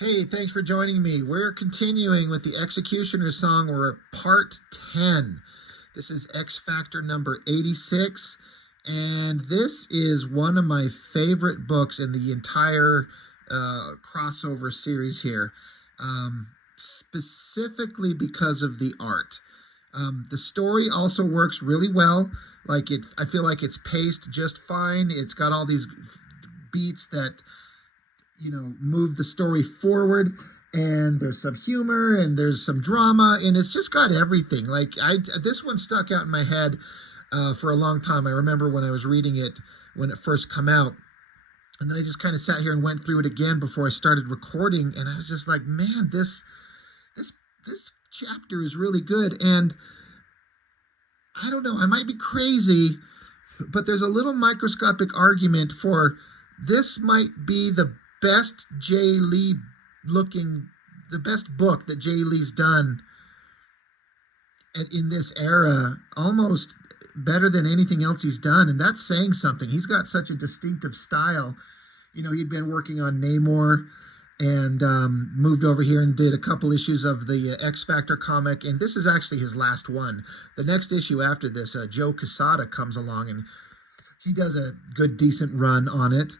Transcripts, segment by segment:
Hey, thanks for joining me. We're continuing with the X-cutioners song. We're at part 10. This is X Factor number 86. And this is one of my favorite books in the entire crossover series here, specifically because of the art. The story also works really well. I feel like it's paced just fine. It's got all these beats that move the story forward, and there's some humor and there's some drama, and it's just got everything. This one stuck out in my head for a long time. I remember when I was reading it when it first come out, and then I just kind of sat here and went through it again before I started recording, and I was just like, man, this chapter is really good. And I don't know, I might be crazy, but there's a little microscopic argument for this might be the best Jae Lee the best book that Jae Lee's done in this era, almost better than anything else he's done. And that's saying something. He's got such a distinctive style. He'd been working on Namor and moved over here and did a couple issues of the X Factor comic. And this is actually his last one. The next issue after this, Joe Quesada comes along and he does a good, decent run on it.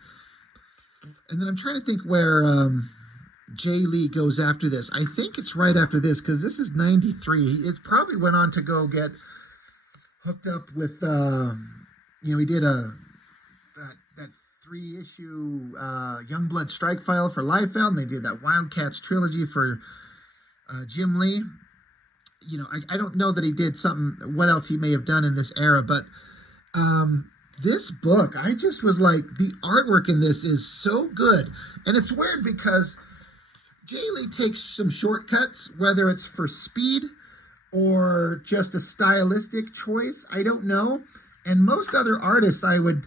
And then I'm trying to think where Jae Lee goes after this. I think it's right after this, because this is 93. It's probably went on to go get hooked up with, he did that 3-issue Youngblood Strike File for Liefeld, and they did that Wildcats trilogy for Jim Lee. I don't know that he did something, what else he may have done in this era, but this book, I just was like, the artwork in this is so good. And it's weird because Jae Lee takes some shortcuts, whether it's for speed or just a stylistic choice, I don't know. And most other artists, I would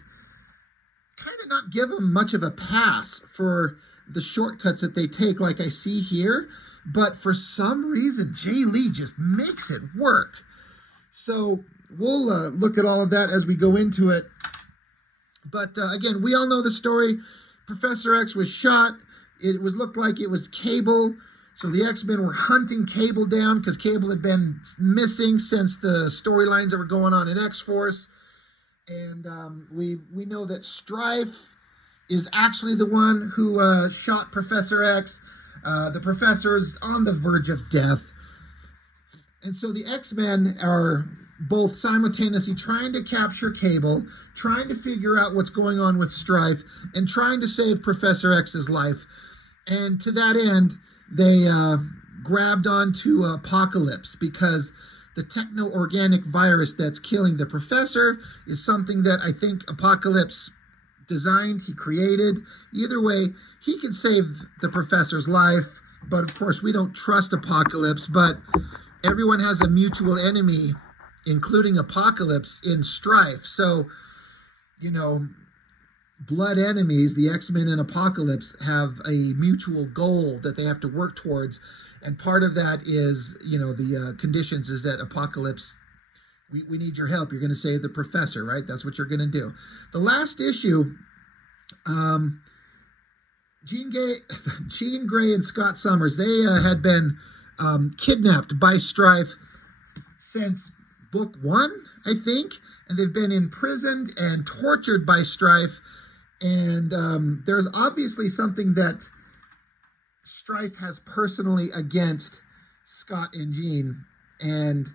kind of not give them much of a pass for the shortcuts that they take, like I see here. But for some reason, Jae Lee just makes it work. So we'll look at all of that as we go into it. But again, we all know the story. Professor X was shot. It looked like it was Cable. So the X-Men were hunting Cable down because Cable had been missing since the storylines that were going on in X-Force. And we know that Strife is actually the one who shot Professor X. The professor is on the verge of death. And so the X-Men are both simultaneously trying to capture Cable, trying to figure out what's going on with Strife, and trying to save Professor X's life. And to that end, they grabbed onto Apocalypse, because the techno-organic virus that's killing the professor is something that I think Apocalypse designed, he created. Either way, he can save the professor's life, but of course we don't trust Apocalypse, but everyone has a mutual enemy, including Apocalypse, in Strife. So, blood enemies, the X-Men and Apocalypse, have a mutual goal that they have to work towards. And part of that is, the conditions is that Apocalypse, we need your help. You're going to save the professor, right? That's what you're going to do. The last issue, Jean Grey and Scott Summers, they had been kidnapped by Strife since book 1, I think, and they've been imprisoned and tortured by Strife. And there's obviously something that Strife has personally against Scott and Jean, and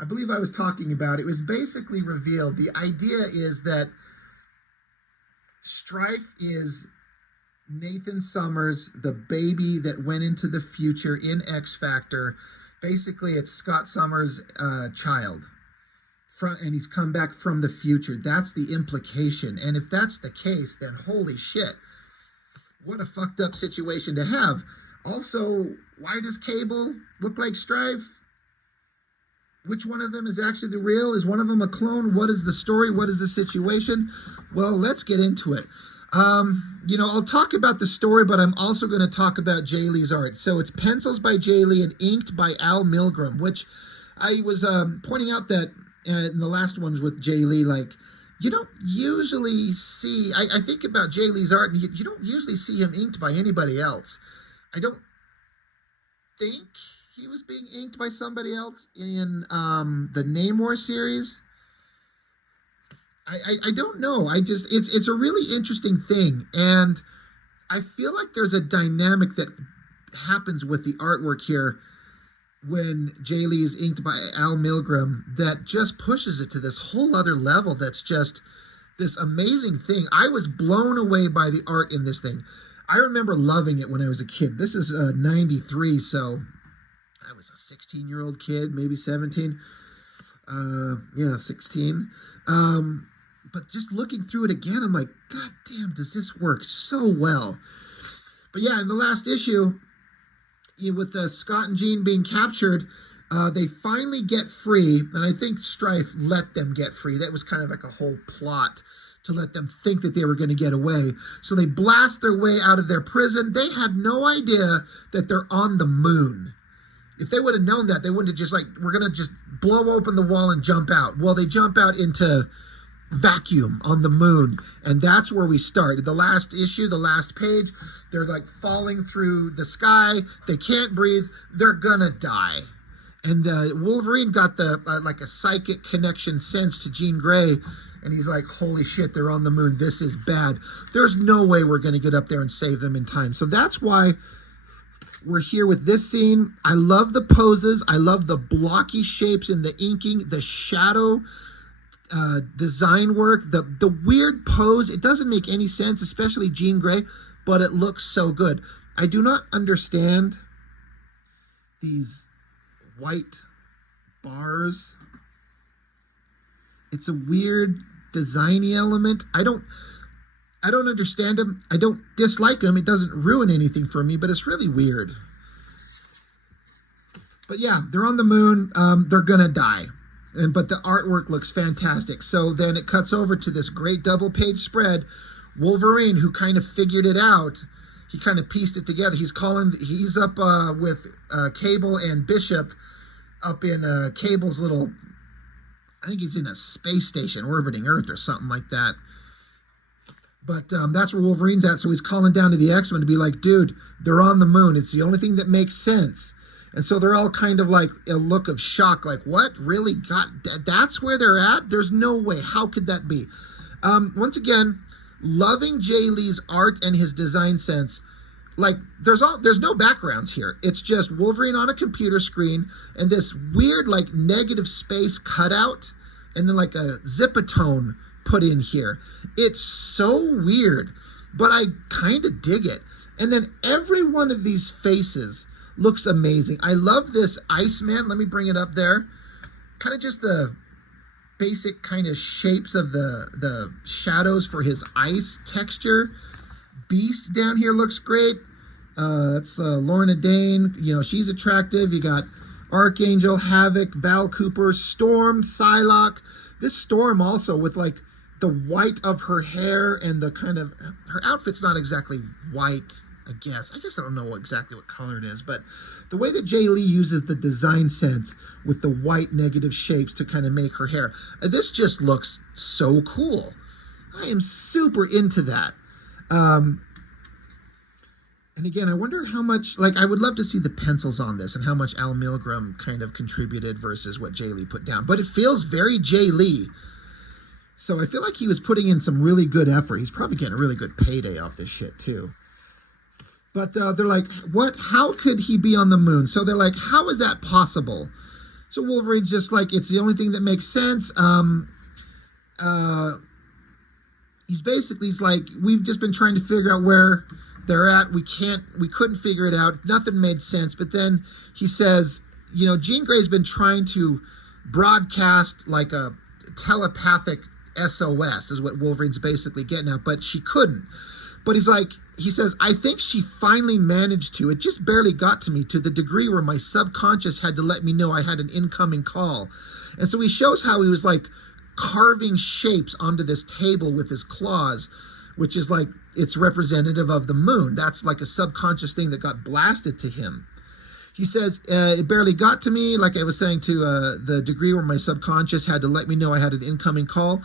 I believe I was talking about it was basically revealed. The idea is that Strife is Nathan Summers, the baby that went into the future in X Factor. Basically, it's Scott Summers' child. And he's come back from the future. That's the implication. And if that's the case, then holy shit, what a fucked up situation to have. Also, why does Cable look like Strife? Which one of them is actually the real? Is one of them a clone? What is the story? What is the situation? Well, let's get into it. I'll talk about the story, but I'm also going to talk about Jae Lee's art. So it's pencils by Jae Lee and inked by Al Milgram, which I was pointing out that in the last ones with Jae Lee, you don't usually see, I think about Jae Lee's art, and you don't usually see him inked by anybody else. I don't think he was being inked by somebody else in the Namor series. I don't know. I just it's a really interesting thing, and I feel like there's a dynamic that happens with the artwork here when Jae Lee is inked by Al Milgrom that just pushes it to this whole other level. That's just this amazing thing. I was blown away by the art in this thing. I remember loving it when I was a kid. This is 93, so I was a 16-year-old kid, maybe 17. Yeah, 16. But just looking through it again, I'm like, God damn, does this work so well? But yeah, in the last issue, with Scott and Jean being captured, they finally get free, and I think Strife let them get free. That was kind of like a whole plot to let them think that they were going to get away. So they blast their way out of their prison. They had no idea that they're on the moon. If they would have known that, they wouldn't have just like, we're going to just blow open the wall and jump out. Well, they jump out into vacuum on the moon, and that's where we start. The last issue, the last page, they're like falling through the sky. They can't breathe. They're gonna die. And Wolverine got the like a psychic connection sense to Jean Grey, and he's like, holy shit, they're on the moon. This is bad. There's no way we're going to get up there and save them in time. So that's why we're here with this scene. I love the poses. I love the blocky shapes and the inking, the shadow design work, the weird pose. It doesn't make any sense, especially Jean Grey, but it looks so good. I do not understand these white bars. It's a weird designy element. I don't understand them. I don't dislike them. It doesn't ruin anything for me, but it's really weird. But yeah, they're on the moon. They're gonna die. But the artwork looks fantastic. So then it cuts over to this great double-page spread. Wolverine, who kind of figured it out, he kind of pieced it together. He's up with Cable and Bishop up in Cable's little, I think he's in a space station orbiting Earth or something like that. But that's where Wolverine's at. So he's calling down to the X-Men to be like, dude, they're on the moon. It's the only thing that makes sense. And so they're all kind of like a look of shock, like, what? Really? That's where they're at? There's no way. How could that be? Once again, loving Jae Lee's art and his design sense. Like, there's no backgrounds here. It's just Wolverine on a computer screen and this weird, like, negative space cutout and then like a zipatone put in here. It's so weird, but I kind of dig it. And then every one of these faces looks amazing. I love this Iceman. Let me bring it up there. Kind of just the basic kind of shapes of the shadows for his ice texture. Beast down here looks great. That's Lorna Dane. You know, she's attractive. You got Archangel, Havoc, Val Cooper, Storm, Psylocke. This Storm also with like the white of her hair and the kind of, her outfit's not exactly white, I guess I don't know exactly what color it is, but the way that Jae Lee uses the design sense with the white negative shapes to kind of make her hair, this just looks so cool. I am super into that. And again, I wonder how much, like, I would love to see the pencils on this and how much Al Milgrom kind of contributed versus what Jae Lee put down. But it feels very Jae Lee. So I feel like he was putting in some really good effort. He's probably getting a really good payday off this shit, too. But they're like, what? How could he be on the moon? So they're like, how is that possible? So Wolverine's just like, it's the only thing that makes sense. He's like, we've just been trying to figure out where they're at. We couldn't figure it out. Nothing made sense. But then he says, you know, Jean Grey's been trying to broadcast like a telepathic SOS is what Wolverine's basically getting at, but she couldn't. But he says, I think she finally managed to. It just barely got to me to the degree where my subconscious had to let me know I had an incoming call. And so he shows how he was like carving shapes onto this table with his claws, which is like, it's representative of the moon. That's like a subconscious thing that got blasted to him. He says, it barely got to me, like I was saying, to the degree where my subconscious had to let me know I had an incoming call.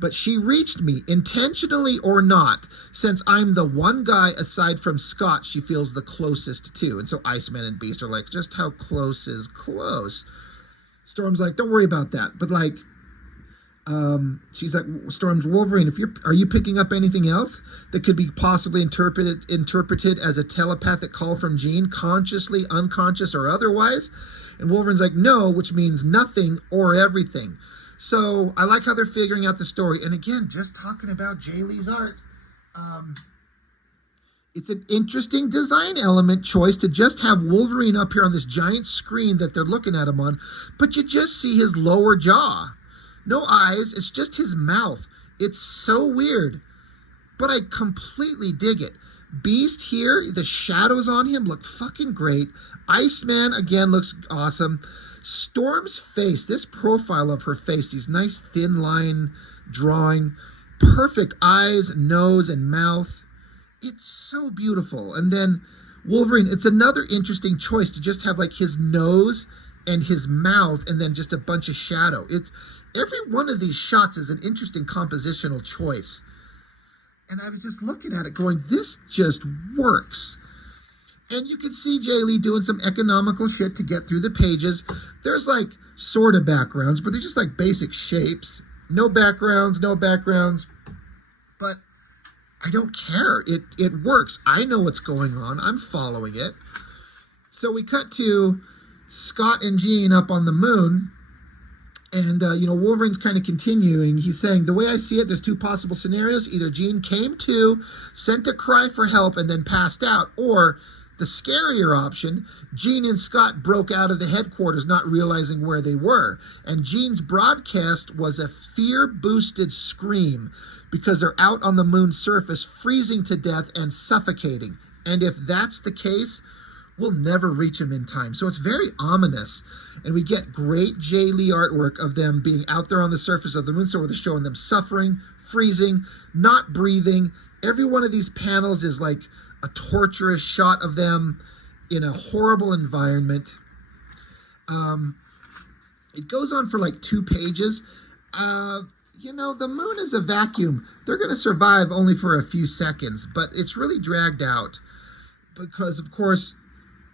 but she reached me, intentionally or not, since I'm the one guy aside from Scott she feels the closest to. And so Iceman and Beast are like, just how close is close? Storm's like, don't worry about that. But like, she's like, Storm's Wolverine, are you picking up anything else that could be possibly interpreted as a telepathic call from Jean, consciously, unconscious, or otherwise? And Wolverine's like, no, which means nothing or everything. So I like how they're figuring out the story. And again, just talking about Jae Lee's art, it's an interesting design element choice to just have Wolverine up here on this giant screen that they're looking at him on, but you just see his lower jaw. No eyes, it's just his mouth. It's so weird, but I completely dig it. Beast here, the shadows on him look fucking great. Iceman, again, looks awesome. Storm's face, this profile of her face, these nice thin line drawing, perfect eyes, nose, and mouth. It's so beautiful. And then Wolverine, it's another interesting choice to just have like his nose and his mouth and then just a bunch of shadow. Every one of these shots is an interesting compositional choice. And I was just looking at it going, this just works. And you can see Jae Lee doing some economical shit to get through the pages. There's like sort of backgrounds, but they're just like basic shapes. No backgrounds. But I don't care. It works. I know what's going on. I'm following it. So we cut to Scott and Jean up on the moon. And, Wolverine's kind of continuing. He's saying, the way I see it, there's two possible scenarios. Either Jean came to, sent a cry for help, and then passed out. Or the scarier option, Jean and Scott broke out of the headquarters, not realizing where they were. And Jean's broadcast was a fear-boosted scream because they're out on the moon's surface, freezing to death and suffocating. And if that's the case, we'll never reach them in time. So it's very ominous. And we get great Jae Lee artwork of them being out there on the surface of the moon. So they're showing them suffering, freezing, not breathing. Every one of these panels is like a torturous shot of them in a horrible environment. It goes on for like 2 pages. The moon is a vacuum. They're going to survive only for a few seconds, but it's really dragged out because, of course,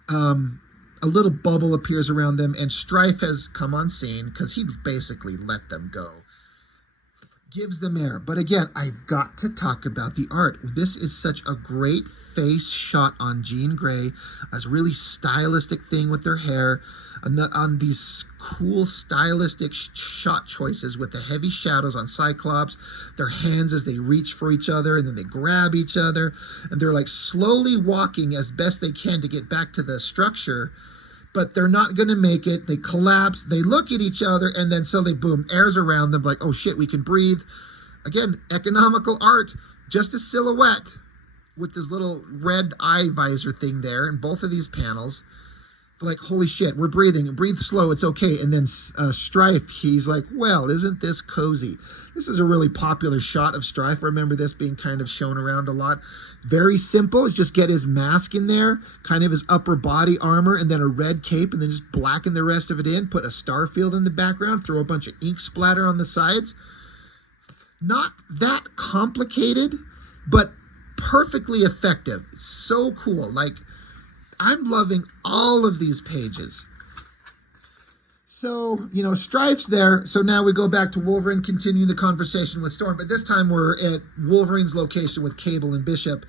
a little bubble appears around them, and Strife has come on scene because he's basically let them go. Gives them air. But again, I've got to talk about the art. This is such a great face shot on Jean Grey, a really stylistic thing with their hair, on these cool stylistic shot choices with the heavy shadows on Cyclops, their hands as they reach for each other, and then they grab each other, and they're like slowly walking as best they can to get back to the structure, but they're not going to make it. They collapse, they look at each other, and then suddenly, boom, air's around them, like, oh shit, we can breathe. Again, economical art, just a silhouette with this little red eye visor thing there in both of these panels. Like, holy shit, we're breathing. Breathe slow, it's okay. And then Strife, he's like, well, isn't this cozy? This is a really popular shot of Strife. I remember this being kind of shown around a lot. Very simple. Just get his mask in there, kind of his upper body armor, and then a red cape, and then just blacken the rest of it in. Put a star field in the background. Throw a bunch of ink splatter on the sides. Not that complicated, but perfectly effective. So cool. Like, I'm loving all of these pages. So, Strife's there. So now we go back to Wolverine, continuing the conversation with Storm. But this time we're at Wolverine's location with Cable and Bishop.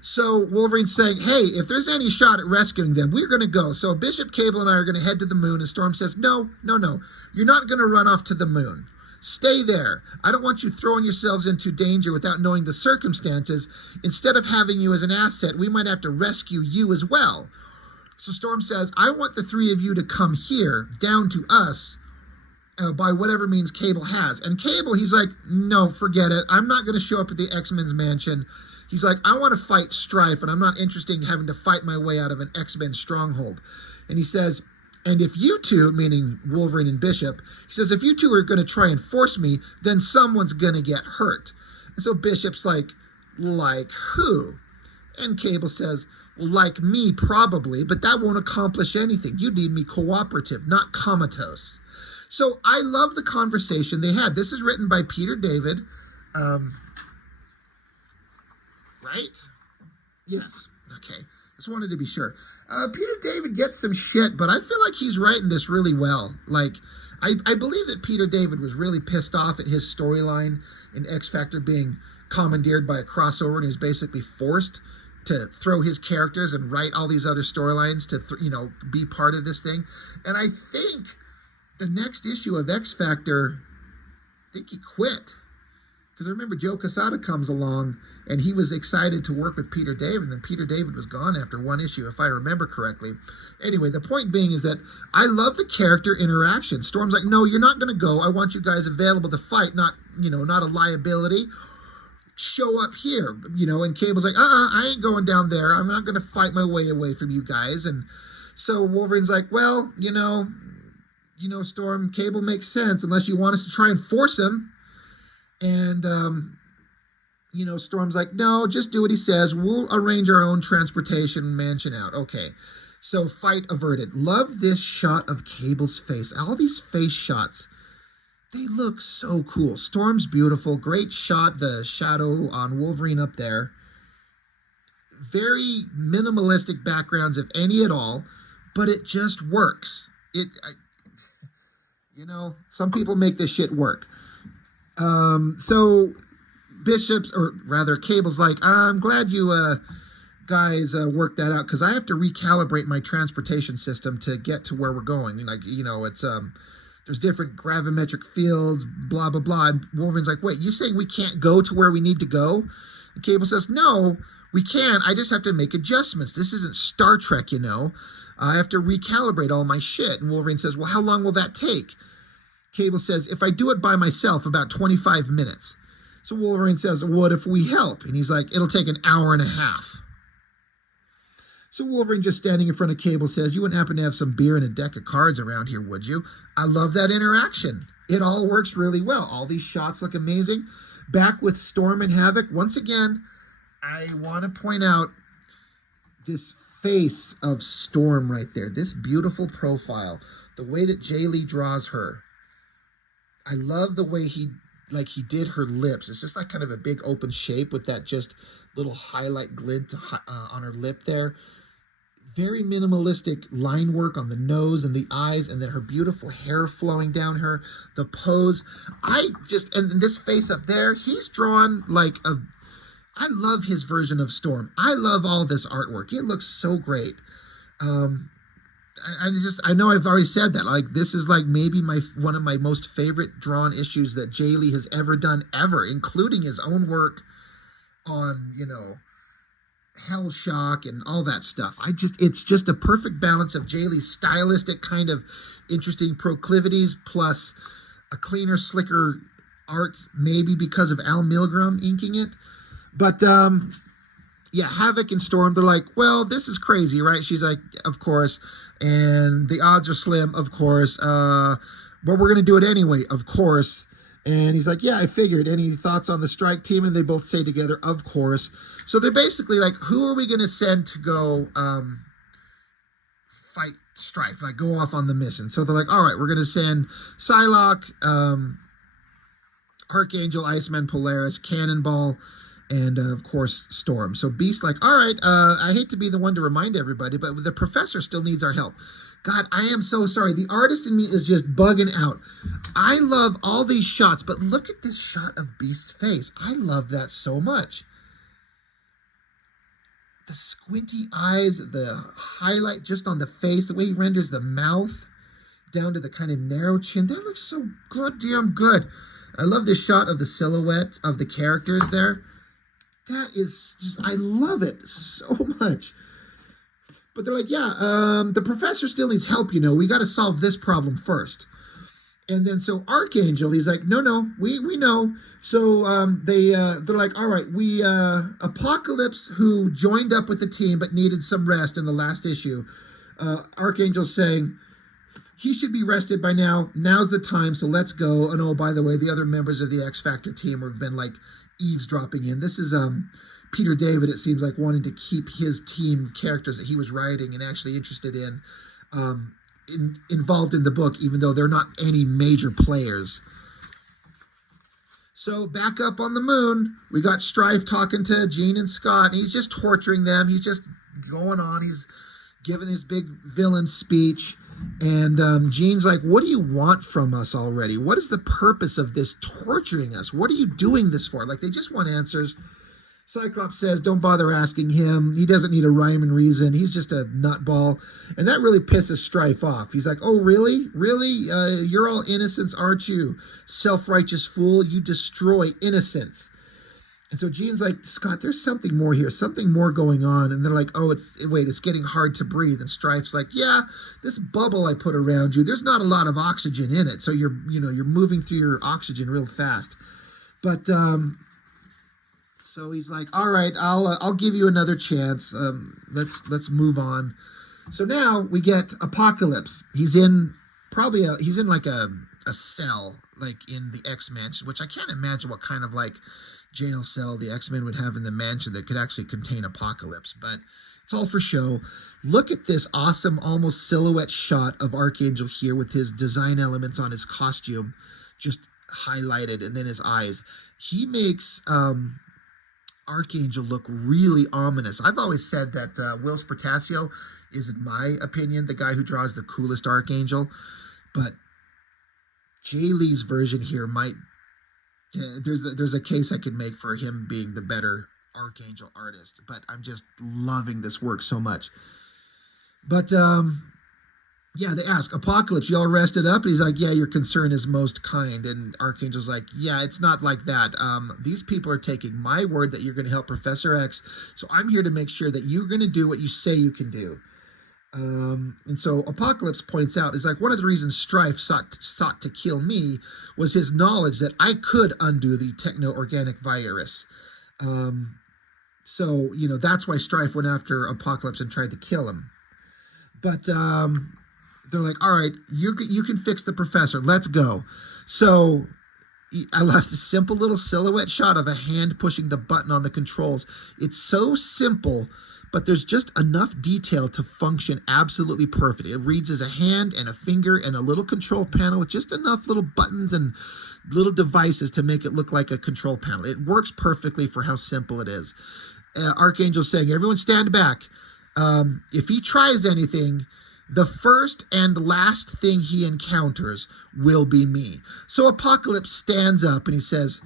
So Wolverine's saying, hey, if there's any shot at rescuing them, we're going to go. So Bishop, Cable, and I are going to head to the moon. And Storm says, no. You're not going to run off to the moon. Stay there. I don't want you throwing yourselves into danger without knowing the circumstances. Instead of having you as an asset, we might have to rescue you as well. So Storm says, I want the 3 of you to come here, down to us, by whatever means Cable has. And Cable, he's like, no, forget it. I'm not going to show up at the X-Men's mansion. He's like, I want to fight Strife, and I'm not interested in having to fight my way out of an X-Men stronghold. And he says, and if you two, meaning Wolverine and Bishop, he says, if you two are going to try and force me, then someone's going to get hurt. And so Bishop's like who? And Cable says, well, like me, probably, but that won't accomplish anything. You need me cooperative, not comatose. So I love the conversation they had. This is written by Peter David. Um, right? Yes. Okay. Just wanted to be sure. Peter David gets some shit, but I feel like he's writing this really well. Like, I believe that Peter David was really pissed off at his storyline in X Factor being commandeered by a crossover, and he was basically forced to throw his characters and write all these other storylines to, be part of this thing. And I think the next issue of X Factor, I think he quit. Because I remember Joe Quesada comes along, and he was excited to work with Peter David, and then Peter David was gone after one issue, if I remember correctly. Anyway, the point being is that I love the character interaction. Storm's like, no, you're not going to go. I want you guys available to fight, not a liability. Show up here, and Cable's like, I ain't going down there. I'm not going to fight my way away from you guys. And so Wolverine's like, well, Storm, Cable makes sense, unless you want us to try and force him. And, Storm's like, no, just do what he says. We'll arrange our own transportation mansion out. Okay. So fight averted. Love this shot of Cable's face. All these face shots, they look so cool. Storm's beautiful. Great shot. The shadow on Wolverine up there. Very minimalistic backgrounds, if any at all, but it just works. Some people make this shit work. So Bishop's, or rather Cable's like, I'm glad you guys worked that out, because I have to recalibrate my transportation system to get to where we're going. It's there's different gravimetric fields, blah blah blah. And Wolverine's like, wait, you saying we can't go to where we need to go? And Cable says, no, we can. I just have to make adjustments. This isn't Star Trek, I have to recalibrate all my shit. And Wolverine says, well, how long will that take? Cable says, if I do it by myself, about 25 minutes. So Wolverine says, what if we help? And he's like, it'll take an hour and a half. So Wolverine, just standing in front of Cable, says, you wouldn't happen to have some beer and a deck of cards around here, would you? I love that interaction. It all works really well. All these shots look amazing. Back with Storm and Havoc. Once again, I want to point out this face of Storm right there. This beautiful profile. The way that Jae Lee draws her. I love the way he did her lips. It's just like kind of a big open shape with that just little highlight glint on her lip there. Very minimalistic line work on the nose and the eyes, and then her beautiful hair flowing down her. The pose. And this face up there, he's drawn I love his version of Storm. I love all this artwork. It looks so great. I know I've already said that. This is maybe one of my most favorite drawn issues that Jae Lee has ever done, including his own work on, Hellshock and all that stuff. It's just a perfect balance of Jae Lee's stylistic kind of interesting proclivities plus a cleaner, slicker art, maybe because of Al Milgrom inking it. But, Havoc and Storm, they're like, well, this is crazy, right? She's like, of course. And the odds are slim, of course. But we're going to do it anyway, of course. And he's like, yeah, I figured. Any thoughts on the strike team? And they both say together, of course. So they're basically like, who are we going to send to go fight Strife, go off on the mission? So they're like, all right, we're going to send Psylocke, Archangel, Iceman, Polaris, Cannonball, and, of course, Storm. So Beast's like, all right, I hate to be the one to remind everybody, but the Professor still needs our help. God, I am so sorry. The artist in me is just bugging out. I love all these shots, but look at this shot of Beast's face. I love that so much. The squinty eyes, the highlight just on the face, the way he renders the mouth down to the kind of narrow chin. That looks so goddamn good. I love this shot of the silhouette of the characters there. That is just, I love it so much. But they're like, the Professor still needs help, we got to solve this problem first. And then so Archangel, he's like, no, we know. So they're like, all right, we Apocalypse, who joined up with the team but needed some rest in the last issue. Archangel's saying he should be rested by now. Now's the time, so let's go. And oh, by the way, the other members of the X Factor team have been eavesdropping in. This is Peter David, it seems like, wanting to keep his team characters that he was writing and actually interested in involved in the book, even though they're not any major players. So back up on the moon, we got Strife talking to Jean and Scott, and he's just torturing them. He's just going on. He's giving his big villain speech. And Jean's like, what do you want from us already? What is the purpose of this torturing us? What are you doing this for? Like, they just want answers. Cyclops says, don't bother asking him. He doesn't need a rhyme and reason. He's just a nutball. And that really pisses Strife off. He's like, oh, really? Really? You're all innocents, aren't you? Self-righteous fool. You destroy innocence. And so Jean's like, Scott, there's something more here, something more going on. And they're like, oh, it's getting hard to breathe. And Strife's like, yeah, this bubble I put around you, there's not a lot of oxygen in it. So you're moving through your oxygen real fast. But so he's like, all right, I'll give you another chance. Let's move on. So now we get Apocalypse. He's in like a cell, like in the X-Mansion, which I can't imagine what kind of like jail cell the X-Men would have in the mansion that could actually contain Apocalypse, but it's all for show. Look at this awesome, almost silhouette shot of Archangel here with his design elements on his costume, just highlighted, and then his eyes. He makes Archangel look really ominous. I've always said that Will Spertasio is, in my opinion, the guy who draws the coolest Archangel, but Jae Lee's version here might. Yeah, there's a case I could make for him being the better Archangel artist, but I'm just loving this work so much. But yeah, they ask, Apocalypse, you all rested up? And he's like, yeah, your concern is most kind. And Archangel's like, yeah, it's not like that. These people are taking my word that you're going to help Professor X, so I'm here to make sure that you're going to do what you say you can do. And so Apocalypse points out, is like, one of the reasons Strife sought to kill me was his knowledge that I could undo the techno-organic virus. So, that's why Strife went after Apocalypse and tried to kill him. But they're like, all right, you can fix the professor. Let's go. So I left a simple little silhouette shot of a hand pushing the button on the controls. It's so simple, but there's just enough detail to function absolutely perfect. It reads as a hand and a finger and a little control panel with just enough little buttons and little devices to make it look like a control panel. It works perfectly for how simple it is. Archangel's saying, everyone stand back. If he tries anything, the first and last thing he encounters will be me. So Apocalypse stands up and he says,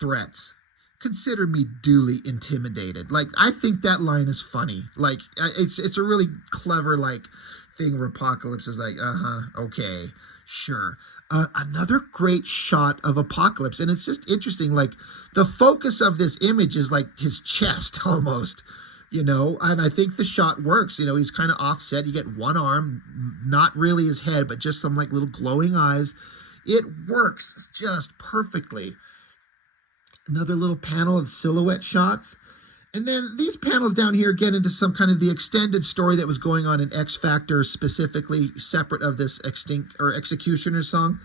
threats. Consider me duly intimidated. Like, I think that line is funny. Like, it's a really clever, like, thing where Apocalypse is like, okay, sure. Another great shot of Apocalypse, and it's just interesting, like, the focus of this image is like his chest almost, and I think the shot works. He's kind of offset. You get one arm, not really his head, but just some like little glowing eyes. It works just perfectly. Another little panel of silhouette shots. And then these panels down here get into some kind of the extended story that was going on in X Factor, specifically separate of this X-cutioners song.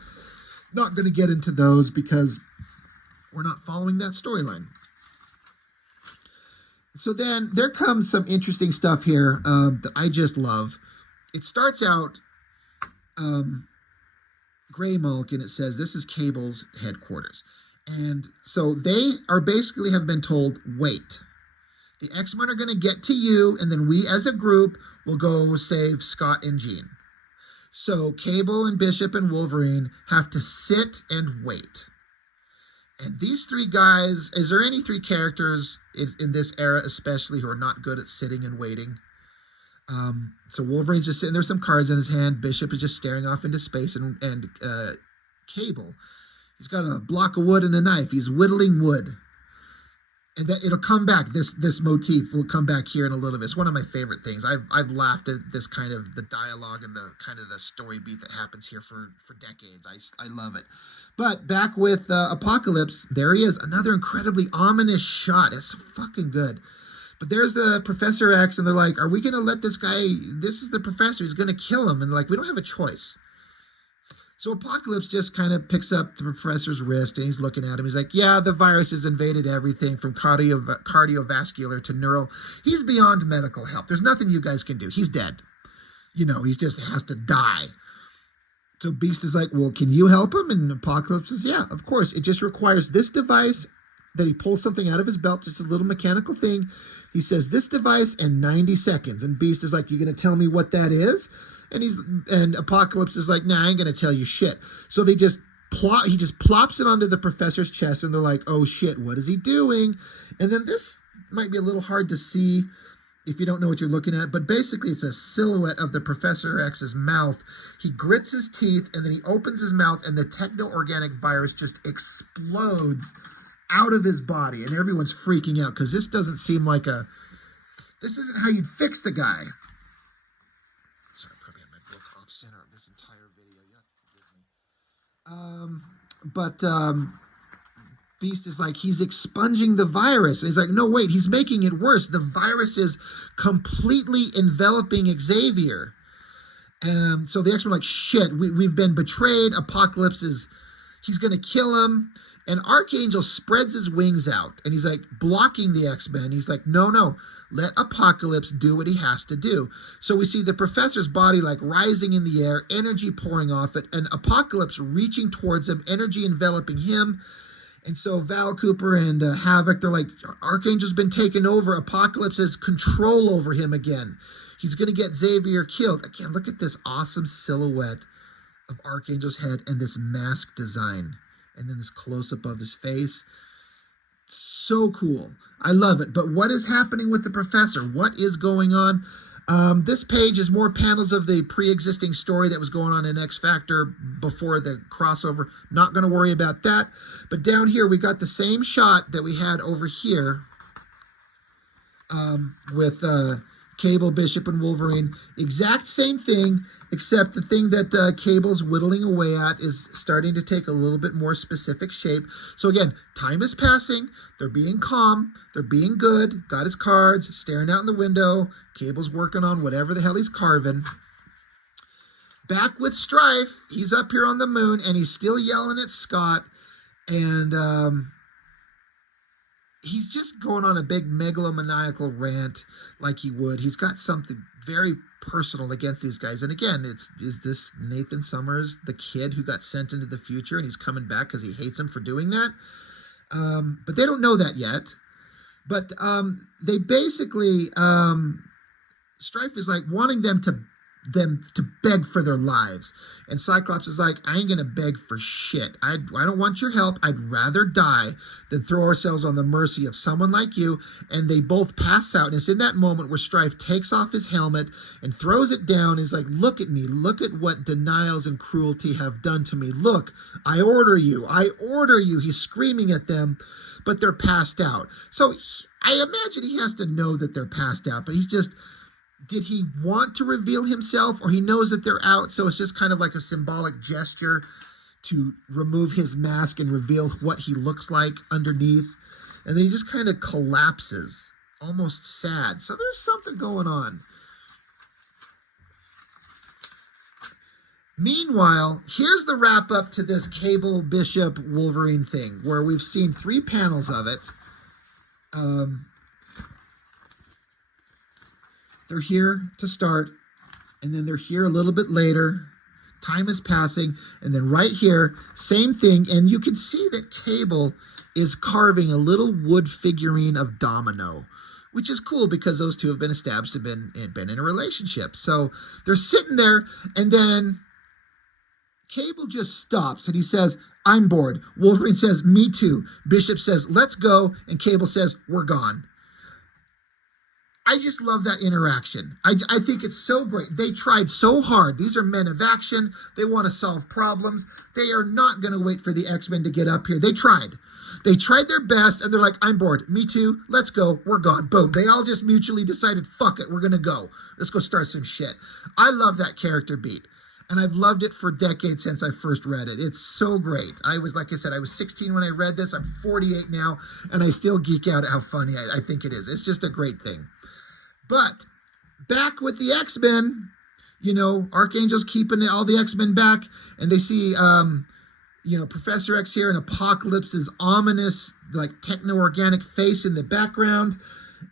Not going to get into those because we're not following that storyline. So then there comes some interesting stuff here that I just love. It starts out Gray Mulk, and it says this is Cable's headquarters. And so they are basically have been told, wait. The X-Men are going to get to you, and then we as a group will go save Scott and Jean. So Cable and Bishop and Wolverine have to sit and wait. And these three guys, is there any three characters in this era especially who are not good at sitting and waiting? So Wolverine's just sitting there with some cards in his hand. Bishop is just staring off into space, and Cable, he's got a block of wood and a knife. He's whittling wood. And that it'll come back. This motif will come back here in a little bit. It's one of my favorite things. I've laughed at this kind of the dialogue and the kind of the story beat that happens here for decades. I love it. But back with Apocalypse, there he is. Another incredibly ominous shot. It's fucking good. But there's the Professor X, and they're like, are we going to let this guy, this is the professor, he's going to kill him. And like, we don't have a choice. So Apocalypse just kind of picks up the professor's wrist, and he's looking at him. He's like, yeah, the virus has invaded everything from cardiovascular to neural. He's beyond medical help. There's nothing you guys can do. He's dead. He just has to die. So Beast is like, well, can you help him? And Apocalypse says, yeah, of course. It just requires this device that he pulls something out of his belt, just a little mechanical thing. He says, this device and 90 seconds. And Beast is like, you going to tell me what that is? And Apocalypse is like, nah, I ain't going to tell you shit. So he just plops it onto the professor's chest, and they're like, oh shit, what is he doing? And then this might be a little hard to see if you don't know what you're looking at, but basically it's a silhouette of the Professor X's mouth. He grits his teeth, and then he opens his mouth, and the techno-organic virus just explodes out of his body, and everyone's freaking out because this doesn't seem like this isn't how you'd fix the guy. Sorry, I probably had my book off center on this entire video. You have to forgive me. Beast is like, he's expunging the virus. And he's like, no, wait, he's making it worse. The virus is completely enveloping Xavier. So the X-Men are like, shit, we've been betrayed. Apocalypse he's going to kill him. And Archangel spreads his wings out, and he's like blocking the X-Men. He's like, no, let Apocalypse do what he has to do. So we see the Professor's body like rising in the air, energy pouring off it, and Apocalypse reaching towards him, energy enveloping him. And so Val Cooper and Havoc, they're like, Archangel's been taken over. Apocalypse has control over him again. He's going to get Xavier killed. Again, look at this awesome silhouette of Archangel's head and this mask design. And then this close-up of his face. So cool. I love it. But what is happening with the Professor? What is going on? This page is more panels of the pre-existing story that was going on in X Factor before the crossover. Not going to worry about that. But down here, we got the same shot that we had over here with Cable, Bishop, and Wolverine. Exact same thing, except the thing that Cable's whittling away at is starting to take a little bit more specific shape. So again, time is passing. They're being calm. They're being good. Got his cards, staring out in the window. Cable's working on whatever the hell he's carving. Back with Strife. He's up here on the moon, and he's still yelling at Scott. And he's just going on a big megalomaniacal rant like he would. He's got something very personal against these guys. And again, is this Nathan Summers, the kid who got sent into the future, and he's coming back because he hates him for doing that? But they don't know that yet. But they basically, Strife is like wanting them to beg for their lives. And Cyclops is like, I ain't going to beg for shit. I don't want your help. I'd rather die than throw ourselves on the mercy of someone like you. And they both pass out. And it's in that moment where Strife takes off his helmet and throws it down. He's like, look at me. Look at what denials and cruelty have done to me. Look, I order you. I order you. He's screaming at them, but they're passed out. So I imagine he has to know that they're passed out, but he's just... Did he want to reveal himself, or he knows that they're out, so it's just kind of like a symbolic gesture to remove his mask and reveal what he looks like underneath? And then he just kind of collapses, almost sad. So there's something going on. Meanwhile, here's the wrap-up to this Cable, Bishop, Wolverine thing, where we've seen 3 panels of it. They're here to start, and then they're here a little bit later. Time is passing, and then right here, same thing, and you can see that Cable is carving a little wood figurine of Domino, which is cool because those two have been established, have been in a relationship. So they're sitting there, and then Cable just stops, and he says, I'm bored. Wolverine says, me too. Bishop says, let's go, and Cable says, we're gone. I just love that interaction. I think it's so great. They tried so hard. These are men of action. They want to solve problems. They are not going to wait for the X-Men to get up here. They tried. They tried their best, and they're like, I'm bored. Me too. Let's go. We're gone. Boom. They all just mutually decided, fuck it. We're going to go. Let's go start some shit. I love that character beat. And I've loved it for decades since I first read it. It's so great. Like I said, I was 16 when I read this. I'm 48 now, and I still geek out at how funny I think it is. It's just a great thing. But back with the X-Men, Archangel's keeping all the X-Men back, and they see, Professor X here and Apocalypse's ominous, like, techno-organic face in the background,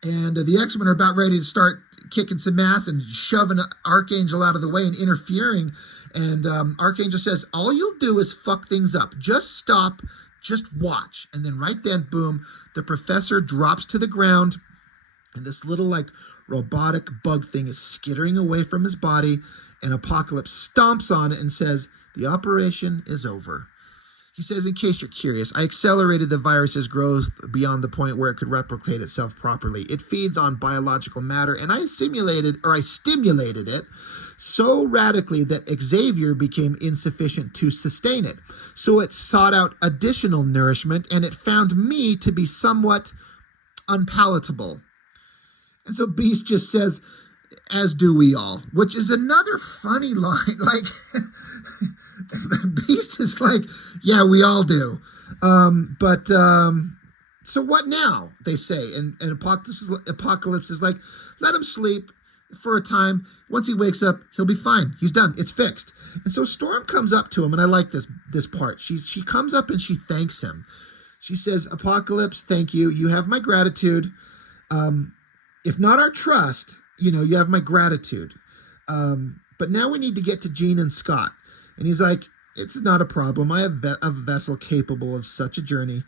and the X-Men are about ready to start kicking some ass and shoving Archangel out of the way and interfering. And Archangel says, all you'll do is fuck things up. Just stop. Just watch. And then right then, boom, the professor drops to the ground. And this little like robotic bug thing is skittering away from his body. And Apocalypse stomps on it and says, the operation is over. He says, in case you're curious, I accelerated the virus's growth beyond the point where it could replicate itself properly. It feeds on biological matter, and I stimulated it so radically that Xavier became insufficient to sustain it. So it sought out additional nourishment, and it found me to be somewhat unpalatable. And so Beast just says, as do we all, which is another funny line. Like, Beast is like, yeah, we all do. So what now? They say. And Apocalypse is like, let him sleep for a time. Once he wakes up, he'll be fine. He's done. It's fixed. And so Storm comes up to him, and I like this part. She comes up and she thanks him. She says, Apocalypse, thank you. You have my gratitude. If not our trust, you have my gratitude. But now we need to get to Jean and Scott. And he's like, it's not a problem. I have a vessel capable of such a journey.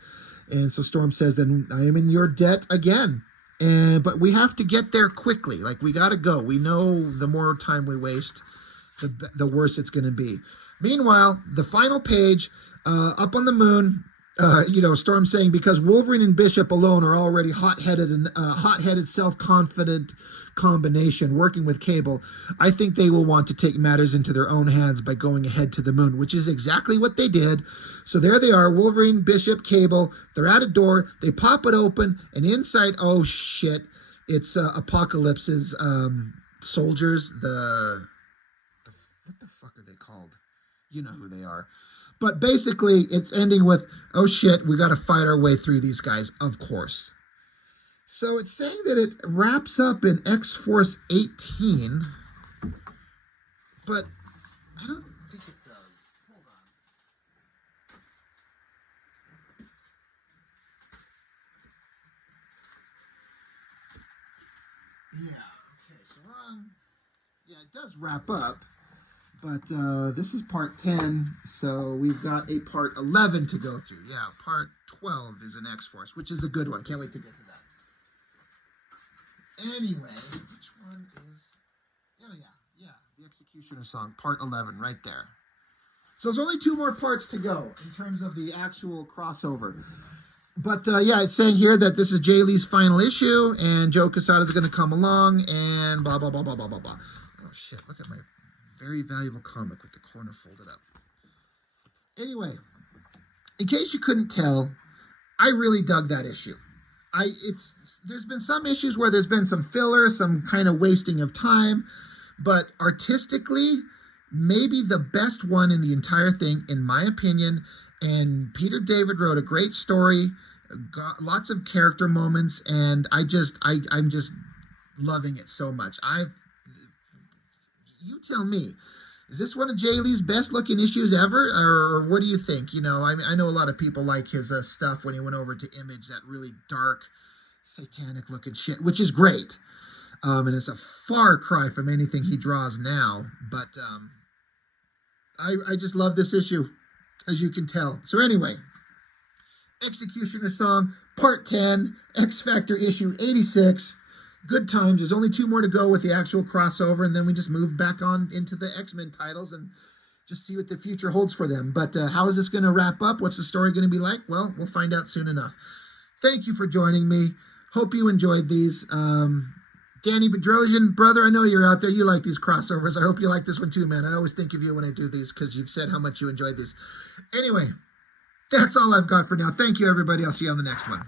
And so Storm says, then I am in your debt again. But we have to get there quickly. Like, we got to go. We know the more time we waste, the worse it's going to be. Meanwhile, the final page, up on the moon, Storm saying, because Wolverine and Bishop alone are already hot-headed, self-confident combination working with Cable, I think they will want to take matters into their own hands by going ahead to the moon, which is exactly what they did. So there they are, Wolverine, Bishop, Cable. They're at a door. They pop it open, and inside, oh shit, it's Apocalypse's soldiers. What the fuck are they called? You know who they are. But basically, it's ending with, oh shit, we got to fight our way through these guys, of course. So it's saying that it wraps up in X-Force 18, but I don't think it does. Hold on. Yeah, okay, so it does wrap up. But this is part 10, so we've got a part 11 to go through. Yeah, part 12 is an X-Force, which is a good one. Can't wait to get to that. Anyway, which one is... Oh, yeah, the X-Cutioner song, part 11, right there. So there's only 2 more parts to go in terms of the actual crossover. But, it's saying here that this is Jae Lee's final issue, and Joe Quesada's going to come along, and blah, blah, blah, blah, blah, blah, blah. Oh, shit, look at my... very valuable comic with the corner folded up. Anyway, in case you couldn't tell, I really dug that issue. There's been some issues where there's been some filler, some kind of wasting of time, but artistically, maybe the best one in the entire thing, in my opinion. And Peter David wrote a great story, got lots of character moments, and I'm just loving it so much. You tell me, is this one of Jae Lee's best looking issues ever, or what do you think? I know a lot of people like his stuff when he went over to Image, that really dark, satanic looking shit, which is great. And it's a far cry from anything he draws now. But I just love this issue, as you can tell. So anyway, X-Cutioner song, part 10, X Factor issue 86. Good times. There's only 2 more to go with the actual crossover, and then we just move back on into the X-Men titles and just see what the future holds for them. But how is this going to wrap up? What's the story going to be like? Well, we'll find out soon enough. Thank you for joining me. Hope you enjoyed these. Danny Bedrosian, brother, I know you're out there. You like these crossovers. I hope you like this one too, man. I always think of you when I do these because you've said how much you enjoyed these. Anyway, that's all I've got for now. Thank you, everybody. I'll see you on the next one.